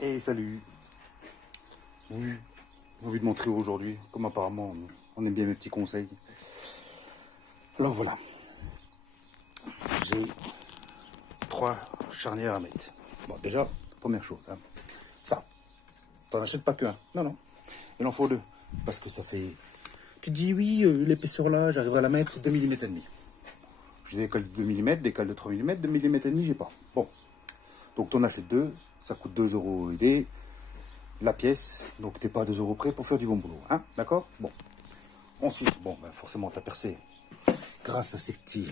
Et salut. Oui, j'ai envie de montrer aujourd'hui, comme apparemment on aime bien mes petits conseils. Alors voilà, j'ai 3 charnières à mettre. Bon, déjà, première chose, hein, ça, t'en achètes pas qu'un. Non, non, il en faut 2. Parce que ça fait... Tu te dis, oui, l'épaisseur là, j'arriverai à la mettre, c'est 2 mm et demi. J'ai des cales de 2 mm, des cales de 3 mm, 2 mm et demi, j'ai pas. Bon, donc t'en achètes 2, ça coûte 2 € et la pièce, donc t'es pas à 2 € près pour faire du bon boulot, hein, d'accord? Bon, ensuite, bon, ben forcément t'as percé grâce à ces petits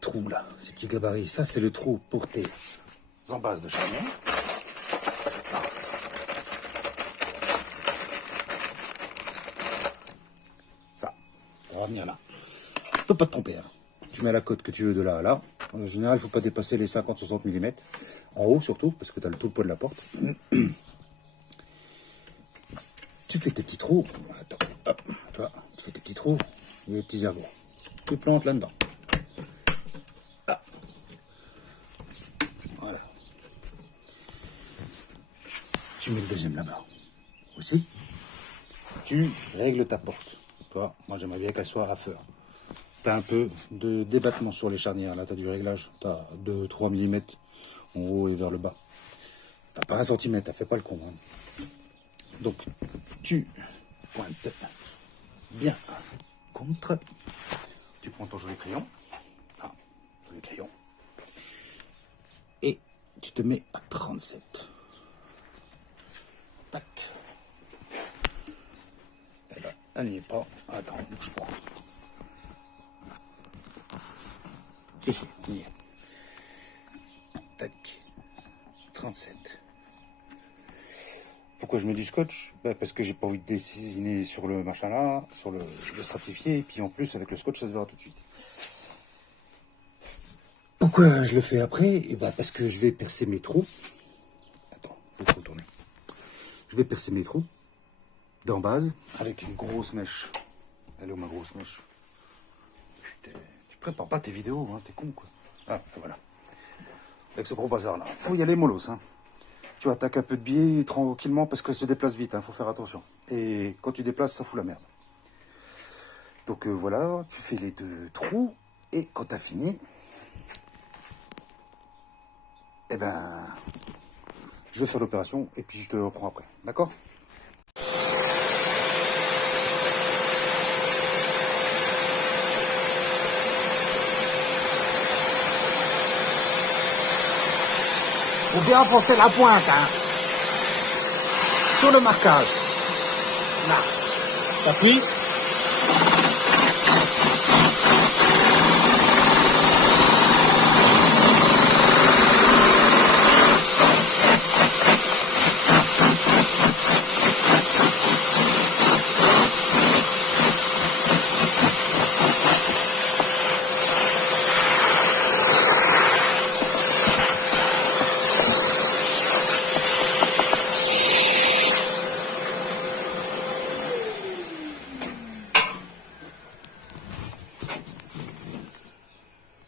trous là, ces petits gabarits. Ça c'est le trou pour tes embases de charnière. Ça va venir là. Tu peux pas te tromper, hein. Tu mets la cote que tu veux de là à là. En général, il faut pas dépasser les 50-60 mm. En haut surtout, parce que tu as tout le poids de la porte. Tu fais tes petits trous. Attends, hop, tu vois, tu fais tes petits trous, et les petits ergots. Tu plantes là-dedans. Là. Voilà. Tu mets le deuxième là-bas. Aussi. Tu règles ta porte. Tu vois, moi j'aimerais bien qu'elle soit à feu. Tu as un peu de débattement sur les charnières. Là, tu as du réglage. Tu as 2-3 mm en haut et vers le bas. Tu n'as pas 1 cm, tu fais pas le con. Hein. Donc, tu pointes bien contre. Tu prends ton joli crayon. Ah, joli crayon. Et tu te mets à 37. Tac. Et là, elle n'y est pas. Attends, bouge pas. Ici, il y est. Tac. 37. Pourquoi je mets du scotch? Parce que j'ai pas envie de dessiner sur le machin là, sur le stratifié, et puis en plus avec le scotch ça se verra tout de suite. Pourquoi je le fais après? Et parce que je vais percer mes trous. Attends, je vais te retourner. Je vais percer mes trous d'en base avec une grosse mèche. Elle est où ma grosse mèche? Putain, tu prépares pas tes vidéos, hein, t'es con quoi. Ah, voilà. Avec ce gros bazar là. Faut y aller mollos, hein. Tu attaques un peu de biais tranquillement parce qu'elle se déplace vite, hein, faut faire attention. Et quand tu déplaces, ça fout la merde. Donc voilà, tu fais les 2 trous et quand tu as fini, eh ben, je vais faire l'opération et puis je te reprends après, d'accord? Faut bien enfoncer la pointe, hein, sur le marquage. Là, t'appuies.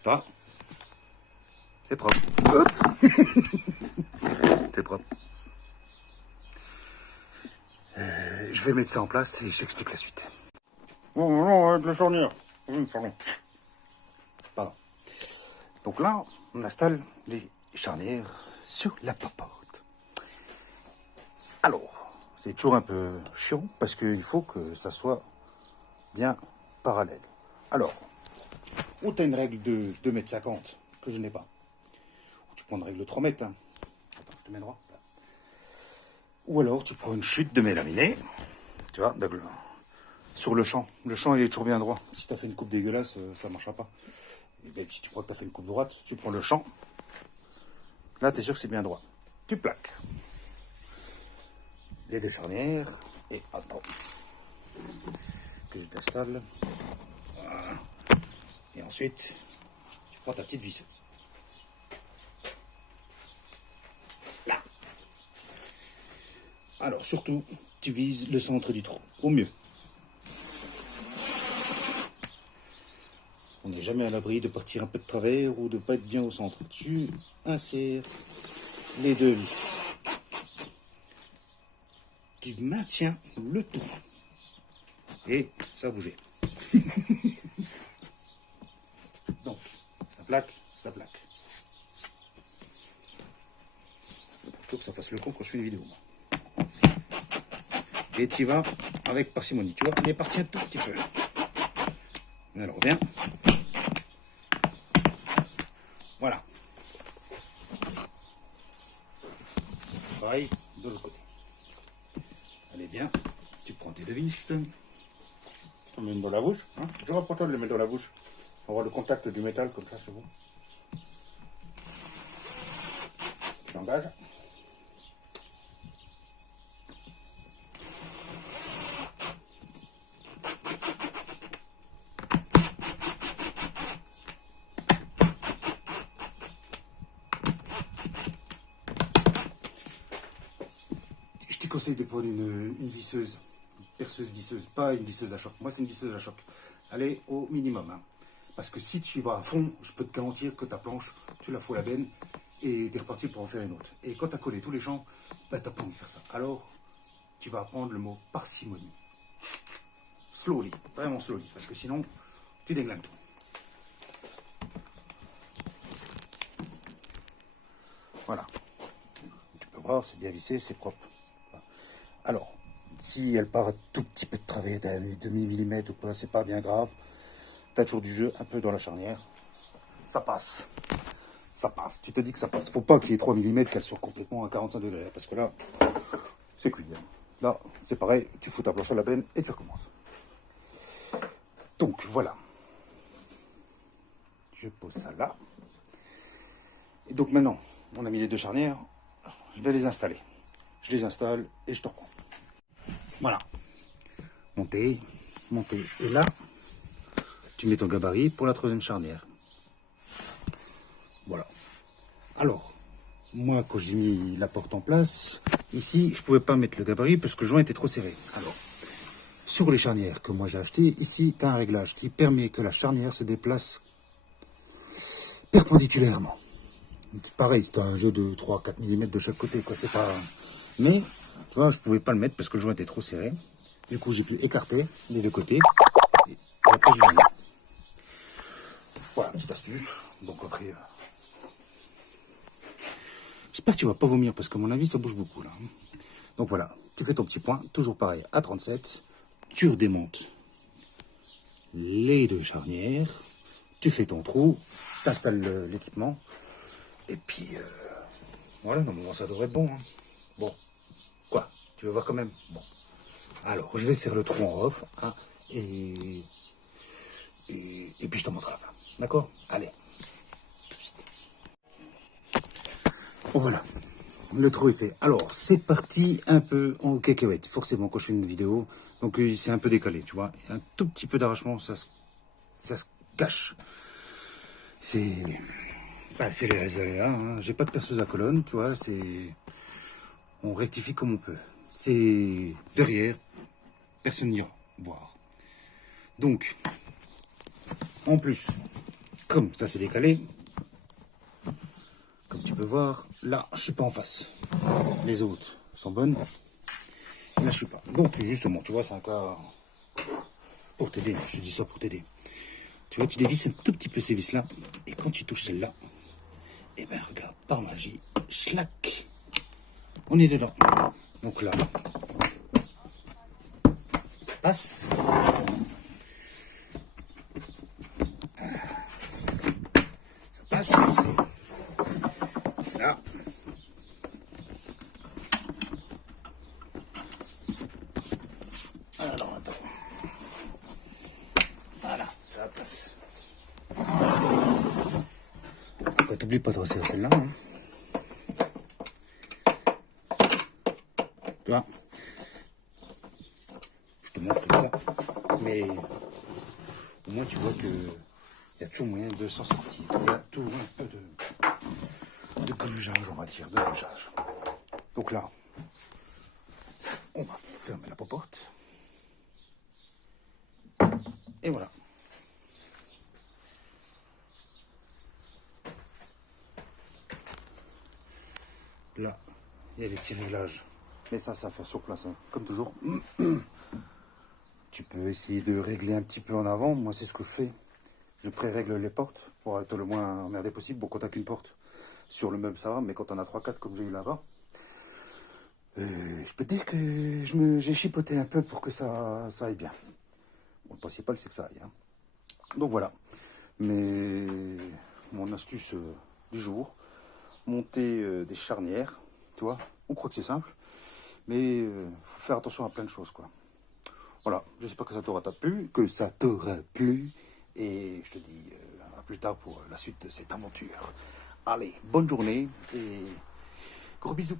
Ça, c'est propre. C'est propre. Je vais mettre ça en place et je t'explique la suite. Non, non, avec le charnière. Pardon. Pardon. Donc là, on installe les charnières sur la popote. Alors, c'est toujours un peu chiant parce qu'il faut que ça soit bien parallèle. Alors, ou tu as une règle de 2,50 m que je n'ai pas. Ou tu prends une règle de 3 mètres. Hein. Attends, je te mets droit. Là. Ou alors tu prends une chute de mélaminée. Tu vois, sur le champ. Le champ, il est toujours bien droit. Si tu as fait une coupe dégueulasse, ça ne marchera pas. Et bien, si tu crois que tu as fait une coupe droite, tu prends le champ. Là, tu es sûr que c'est bien droit. Tu plaques les 2 charnières. Et attends que je t'installe. Voilà. Et ensuite, tu prends ta petite visseuse. Là. Alors, surtout, tu vises le centre du trou. Au mieux. On n'est jamais à l'abri de partir un peu de travers ou de ne pas être bien au centre. Tu insères les deux vis. Tu maintiens le tout. Et ça a bougé. Donc, ça plaque, ça plaque. Il faut que ça fasse le con quand je fais des vidéos. Et tu vas avec parcimonie. Tu vois, il est parti un tout petit peu. Alors, viens. Voilà. Pareil, de l'autre côté. Allez, bien. Tu prends tes deux vis. On met dans la bouche. Hein, c'est pas important de le mettre dans la bouche. On va avoir le contact du métal, comme ça, c'est bon. Tu engages. Je te conseille de prendre une visseuse, perceuse visseuse, pas une visseuse à choc. Moi, c'est une visseuse à choc. Allez au minimum. Hein. Parce que si tu vas à fond, je peux te garantir que ta planche, tu la fous à la benne et tu es reparti pour en faire une autre. Et quand tu as collé tous les champs, bah, tu n'as pas envie de faire ça. Alors, tu vas apprendre le mot parcimonie. Slowly, vraiment slowly, parce que sinon, tu déglingues tout. Voilà. Tu peux voir, c'est bien vissé, c'est propre. Alors, si elle part un tout petit peu de travers d'un demi-millimètre ou quoi, c'est pas bien grave. Tu as toujours du jeu un peu dans la charnière. Ça passe. Ça passe. Tu te dis que ça passe. Faut pas qu'il y ait 3 mm, qu'elle soit complètement à 45 degrés. Parce que là, c'est cuit. Là, c'est pareil. Tu fous ta planche à la benne et tu recommences. Donc, voilà. Je pose ça là. Et donc maintenant, on a mis les deux charnières. Je vais les installer. Je les installe et je te reprends. Voilà. Monter, monter. Et là, tu mets ton gabarit pour la troisième charnière. Voilà. Alors, moi, quand j'ai mis la porte en place, ici, je pouvais pas mettre le gabarit parce que le joint était trop serré. Alors, sur les charnières que moi j'ai achetées, ici, tu as un réglage qui permet que la charnière se déplace perpendiculairement. Pareil, tu as un jeu de 3-4 mm de chaque côté, quoi. C'est pas... Mais, tu vois, je pouvais pas le mettre parce que le joint était trop serré. Du coup, j'ai pu écarter les deux côtés. Et après, je l'ai mis. Voilà, petite astuce. Donc après... J'espère que tu vas pas vomir parce qu'à mon avis, ça bouge beaucoup, là. Donc voilà, tu fais ton petit point, toujours pareil, à 37. Tu redémontes les deux charnières. Tu fais ton trou. Tu installes l'équipement. Et puis, voilà, normalement, ça devrait être bon. Hein. Bon, quoi? Tu veux voir quand même? Bon. Alors, je vais faire le trou en off. Hein, et puis, je te montre à la fin. D'accord? Allez. Bon, voilà. Le trou est fait. Alors, c'est parti un peu en cacahuète. Forcément, quand je fais une vidéo, donc c'est un peu décalé, tu vois. Un tout petit peu d'arrachement, ça se cache. C'est les résultats. Hein. J'ai pas de perceuse à colonne, tu vois. On rectifie comme on peut. C'est derrière, personne n'ira voir. Donc, en plus, comme ça c'est décalé, comme tu peux voir, là, je suis pas en face. Les autres sont bonnes. Et là, je suis pas. Donc, justement, tu vois, c'est un cas pour t'aider. Je te dis ça pour t'aider. Tu vois, tu dévisses un tout petit peu ces vis-là. Et quand tu touches celle-là, eh ben, regarde, par magie, schlac, on est dedans. Donc là, ça passe. Ça passe. C'est là. Alors, attends. Voilà, ça passe. Pourquoi t'oublies pas de resserrer celle-là, hein. Tu vois, je te montre comme ça, mais au moins tu vois que il y a toujours moyen de s'en sortir. Il y a toujours un peu de grugeage, on va dire, de grugeage. Donc là, on va fermer la popote. Et voilà. là, il y a les petits réglages. Mais ça va faire sur place, hein. Comme toujours. Tu peux essayer de régler un petit peu en avant. Moi, c'est ce que je fais. Je pré-règle les portes pour être le moins emmerdé possible. Bon, quand t'as qu'une porte sur le meuble, ça va. Mais quand on a 3-4 comme j'ai eu là-bas, je peux te dire que j'ai chipoté un peu pour que ça aille bien. Bon, le principal, c'est que ça aille, hein. Donc voilà. Mais mon astuce du jour, monter des charnières, tu vois. On croit que c'est simple, mais faut faire attention à plein de choses, quoi. Voilà, j'espère que ça t'aura plu, et je te dis à plus tard pour la suite de cette aventure. Allez, bonne journée et gros bisous.